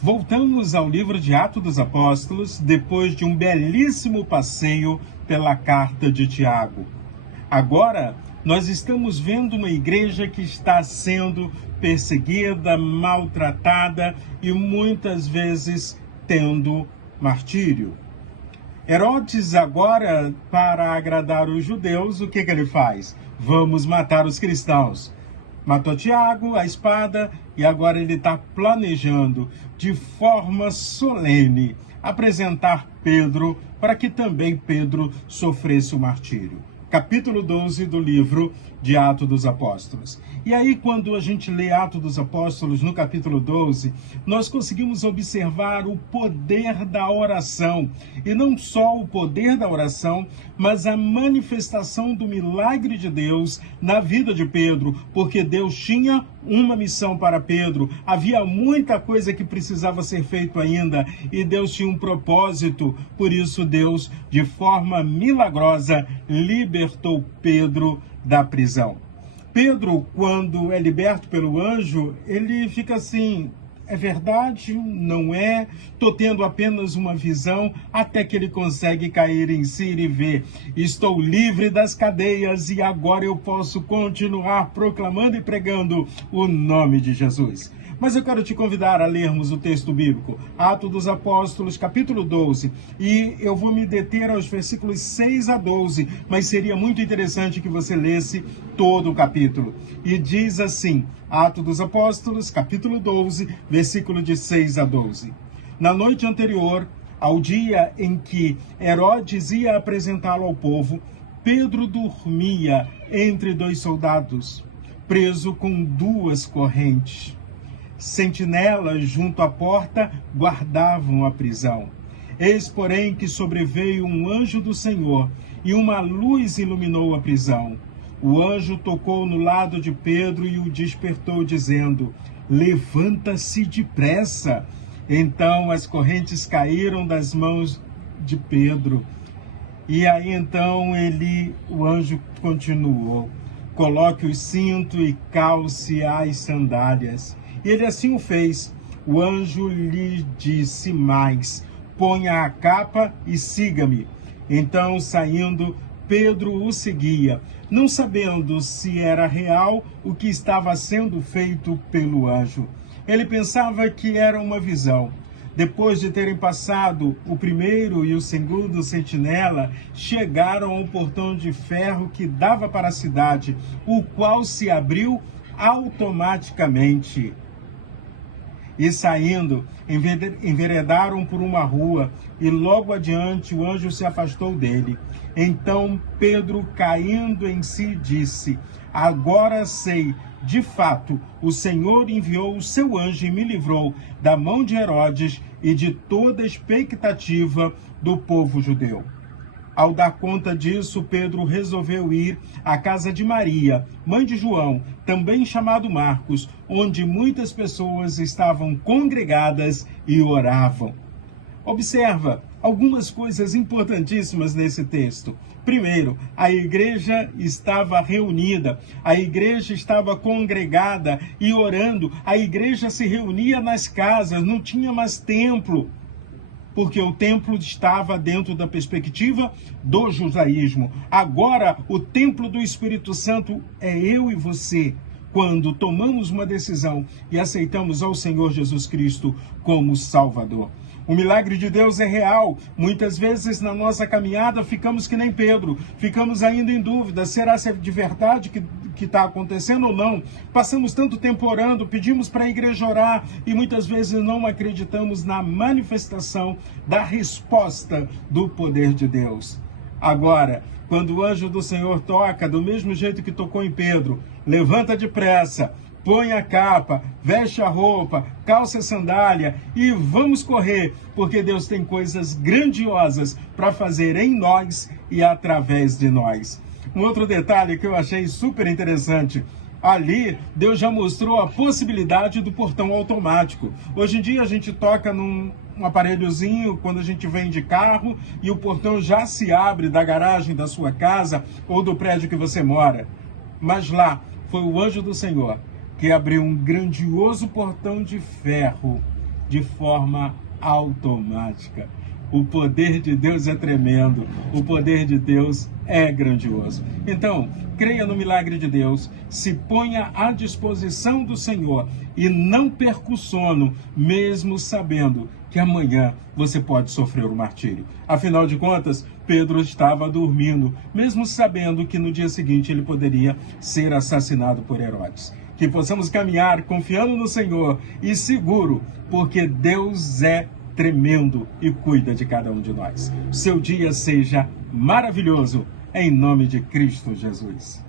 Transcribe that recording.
Voltamos ao livro de Atos dos Apóstolos, depois de um belíssimo passeio pela carta de Tiago. Agora, nós estamos vendo uma igreja que está sendo perseguida, maltratada e muitas vezes tendo martírio. Herodes agora, para agradar os judeus, o que ele faz? Vamos matar os cristãos. Matou Tiago, a espada, e agora ele está planejando, de forma solene, apresentar Pedro para que também Pedro sofresse o martírio. Capítulo 12 do livro de Atos dos Apóstolos. E aí, quando a gente lê Atos dos Apóstolos, no capítulo 12, nós conseguimos observar o poder da oração. E não só o poder da oração, mas a manifestação do milagre de Deus na vida de Pedro, porque Deus tinha uma missão para Pedro. Havia muita coisa que precisava ser feito ainda, e Deus tinha um propósito. Por isso, Deus, de forma milagrosa, libertou Pedro da prisão. Pedro, quando é liberto pelo anjo, ele fica assim: é verdade? Não é? Estou tendo apenas uma visão, até que ele consegue cair em si e ver: estou livre das cadeias e agora eu posso continuar proclamando e pregando o nome de Jesus. Mas eu quero te convidar a lermos o texto bíblico, Atos dos Apóstolos, capítulo 12, e eu vou me deter aos versículos 6 a 12, mas seria muito interessante que você lesse todo o capítulo. E diz assim, Atos dos Apóstolos, capítulo 12, versículo de 6 a 12. Na noite anterior, ao dia em que Herodes ia apresentá-lo ao povo, Pedro dormia entre dois soldados, preso com duas correntes. Sentinelas junto à porta guardavam a prisão. Eis, porém, que sobreveio um anjo do Senhor, e uma luz iluminou a prisão. O anjo tocou no lado de Pedro e o despertou, dizendo: levanta-se depressa. Então as correntes caíram das mãos de Pedro. E aí então o anjo continuou: coloque o cinto e calce as sandálias. E ele assim o fez. O anjo lhe disse mais: ponha a capa e siga-me. Então, saindo, Pedro o seguia, não sabendo se era real o que estava sendo feito pelo anjo. Ele pensava que era uma visão. Depois de terem passado o primeiro e o segundo sentinela, chegaram ao portão de ferro que dava para a cidade, o qual se abriu automaticamente. E saindo, enveredaram por uma rua, e logo adiante o anjo se afastou dele. Então Pedro, caindo em si, disse: agora sei, de fato, o Senhor enviou o seu anjo e me livrou da mão de Herodes e de toda a expectativa do povo judeu. Ao dar conta disso, Pedro resolveu ir à casa de Maria, mãe de João, também chamado Marcos, onde muitas pessoas estavam congregadas e oravam. Observa algumas coisas importantíssimas nesse texto. Primeiro, a igreja estava reunida, a igreja estava congregada e orando, a igreja se reunia nas casas, não tinha mais templo, porque o templo estava dentro da perspectiva do judaísmo. Agora, o templo do Espírito Santo é eu e você, quando tomamos uma decisão e aceitamos ao Senhor Jesus Cristo como Salvador. O milagre de Deus é real. Muitas vezes na nossa caminhada ficamos que nem Pedro, ficamos ainda em dúvida, será de verdade que está acontecendo ou não? Passamos tanto tempo orando, pedimos para a igreja orar e muitas vezes não acreditamos na manifestação da resposta do poder de Deus. Agora, quando o anjo do Senhor toca, do mesmo jeito que tocou em Pedro, levanta depressa, põe a capa, veste a roupa, calça a sandália e vamos correr, porque Deus tem coisas grandiosas para fazer em nós e através de nós. Um outro detalhe que eu achei super interessante: ali Deus já mostrou a possibilidade do portão automático. Hoje em dia a gente toca num aparelhozinho quando a gente vem de carro e o portão já se abre da garagem da sua casa ou do prédio que você mora. Mas lá foi o anjo do Senhor que abriu um grandioso portão de ferro de forma automática. O poder de Deus é tremendo, o poder de Deus é grandioso. Então, creia no milagre de Deus, se ponha à disposição do Senhor e não perca o sono, mesmo sabendo que amanhã você pode sofrer o martírio. Afinal de contas, Pedro estava dormindo, mesmo sabendo que no dia seguinte ele poderia ser assassinado por Herodes. Que possamos caminhar confiando no Senhor e seguro, porque Deus é tremendo e cuida de cada um de nós. Seu dia seja maravilhoso, em nome de Cristo Jesus.